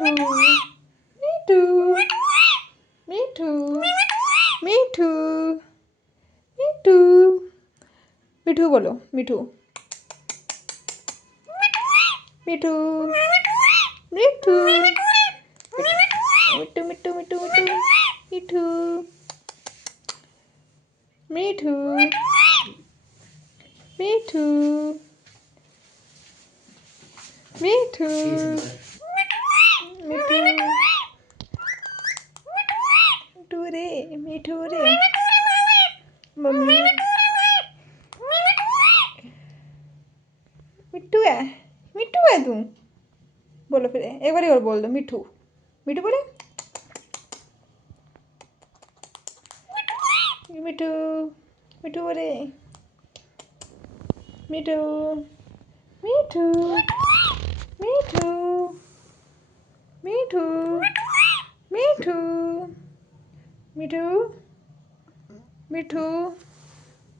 मिठू मिठू मिठू मिठू मिठू बोलो मिठू मिठू मिठू मिठू मिठू मिठू मिठू मिठू मिठू मिठू मिठू मिठू रे मिठू रे मम्मी मिट्टू है तू बोलो फिर एक बार और बोल दो मिठू मिठू बोले मिठू मिठू बोले मिठू मिठू मिठू मिठू मिठू मिठू मिठू